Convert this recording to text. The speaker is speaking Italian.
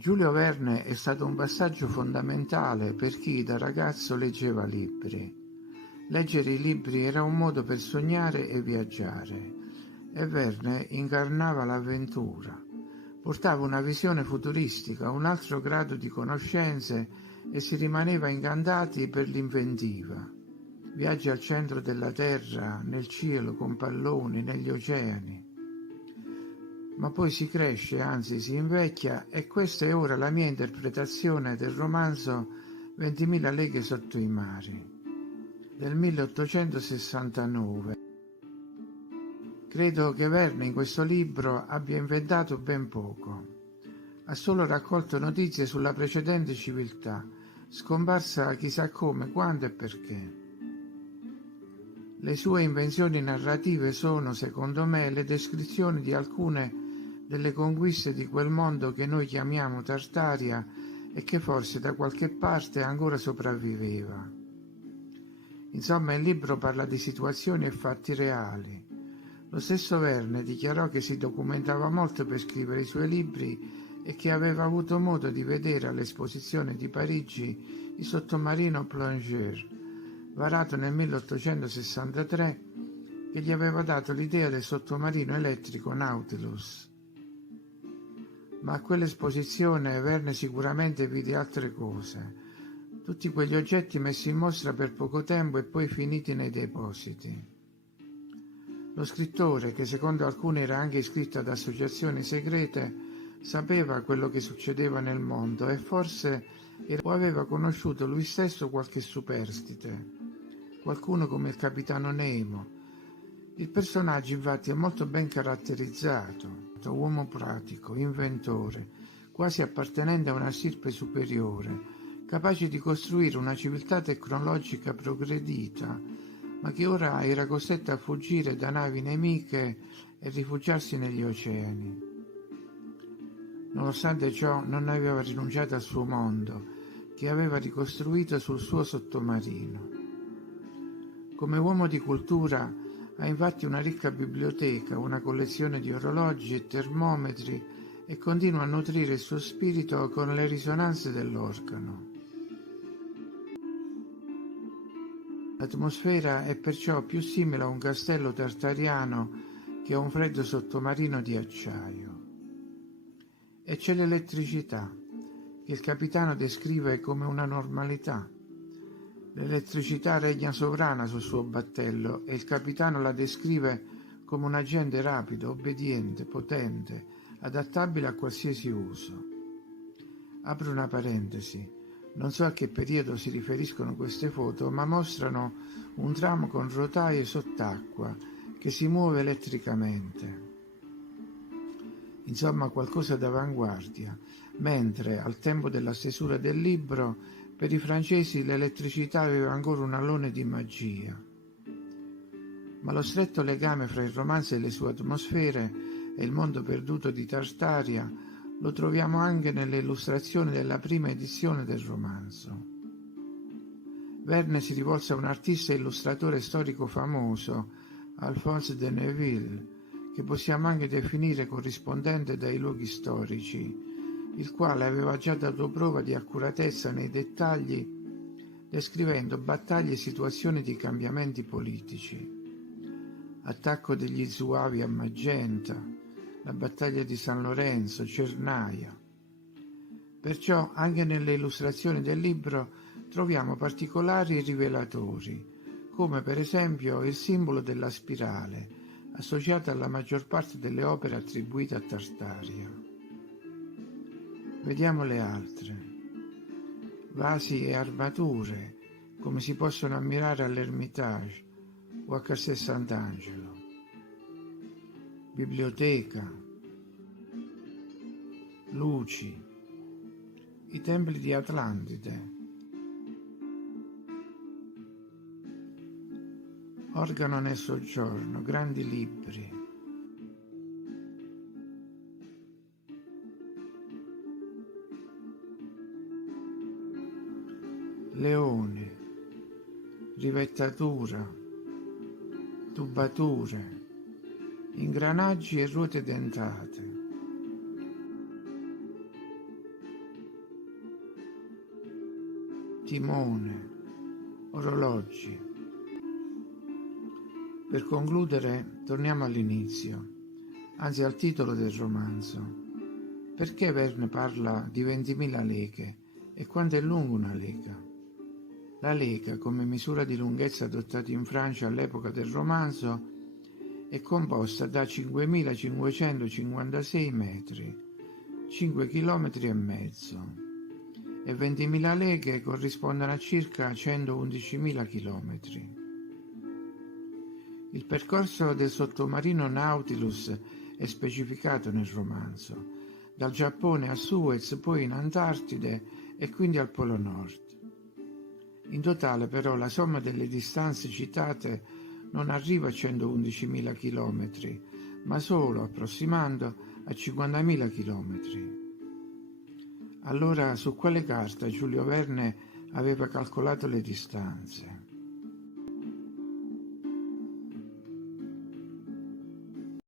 Giulio Verne è stato un passaggio fondamentale per chi da ragazzo leggeva libri. Leggere i libri era un modo per sognare e viaggiare, e Verne incarnava l'avventura. Portava una visione futuristica, un altro grado di conoscenze e si rimaneva incantati per l'inventiva. Viaggi al centro della terra, nel cielo, con palloni, negli oceani. Ma poi si cresce, anzi si invecchia, e questa è ora la mia interpretazione del romanzo 20.000 leghe sotto i mari, del 1869. Credo che Verne in questo libro abbia inventato ben poco. Ha solo raccolto notizie sulla precedente civiltà, scomparsa chissà come, quando e perché. Le sue invenzioni narrative sono, secondo me, le descrizioni di alcune delle conquiste di quel mondo che noi chiamiamo Tartaria e che forse da qualche parte ancora sopravviveva. Insomma, il libro parla di situazioni e fatti reali. Lo stesso Verne dichiarò che si documentava molto per scrivere i suoi libri e che aveva avuto modo di vedere all'esposizione di Parigi il sottomarino Plongeur, varato nel 1863, che gli aveva dato l'idea del sottomarino elettrico Nautilus. Ma a quell'esposizione Verne sicuramente vide altre cose, tutti quegli oggetti messi in mostra per poco tempo e poi finiti nei depositi. Lo scrittore, che secondo alcuni era anche iscritto ad associazioni segrete, sapeva quello che succedeva nel mondo e forse aveva conosciuto lui stesso qualche superstite, qualcuno come il capitano Nemo. Il personaggio infatti è molto ben caratterizzato, uomo pratico, inventore, quasi appartenente a una stirpe superiore, capace di costruire una civiltà tecnologica progredita, ma che ora era costretta a fuggire da navi nemiche e rifugiarsi negli oceani. Nonostante ciò non aveva rinunciato al suo mondo, che aveva ricostruito sul suo sottomarino. Come uomo di cultura ha infatti una ricca biblioteca, una collezione di orologi e termometri e continua a nutrire il suo spirito con le risonanze dell'organo. L'atmosfera è perciò più simile a un castello tartariano che a un freddo sottomarino di acciaio. E c'è l'elettricità, che il capitano descrive come una normalità. L'elettricità regna sovrana sul suo battello e il capitano la descrive come un agente rapido, obbediente, potente, adattabile a qualsiasi uso. Apro una parentesi. Non so a che periodo si riferiscono queste foto, ma mostrano un tram con rotaie sott'acqua che si muove elettricamente. Insomma, qualcosa d'avanguardia, mentre al tempo della stesura del libro per i francesi l'elettricità aveva ancora un alone di magia. Ma lo stretto legame fra il romanzo e le sue atmosfere e il mondo perduto di Tartaria lo troviamo anche nelle illustrazioni della prima edizione del romanzo. Verne si rivolse a un artista e illustratore storico famoso, Alphonse de Neuville, che possiamo anche definire corrispondente dai luoghi storici, il quale aveva già dato prova di accuratezza nei dettagli, descrivendo battaglie e situazioni di cambiamenti politici. Attacco degli Zuavi a Magenta, la battaglia di San Lorenzo, Cernaia. Perciò anche nelle illustrazioni del libro troviamo particolari rivelatori, come per esempio il simbolo della spirale, associata alla maggior parte delle opere attribuite a Tartaria. Vediamo le altre. Vasi e armature, come si possono ammirare all'Ermitage o a Castel Sant'Angelo. Biblioteca, luci, i templi di Atlantide, organo nel soggiorno, grandi libri. Leone, rivettatura, tubature, ingranaggi e ruote dentate. timone, orologi. Per concludere, torniamo all'inizio, anzi al titolo del romanzo. Perché Verne parla di 20.000 leghe e quanto è lunga una lega? La lega, come misura di lunghezza adottata in Francia all'epoca del romanzo, è composta da 5.556 metri, 5 chilometri e mezzo, e 20.000 leghe corrispondono a circa 111.000 chilometri. Il percorso del sottomarino Nautilus è specificato nel romanzo, dal Giappone a Suez, poi in Antartide e quindi al Polo Nord. In totale però la somma delle distanze citate non arriva a 111.000 chilometri, ma solo, approssimando, a 50.000 chilometri. Allora su quale carta Giulio Verne aveva calcolato le distanze?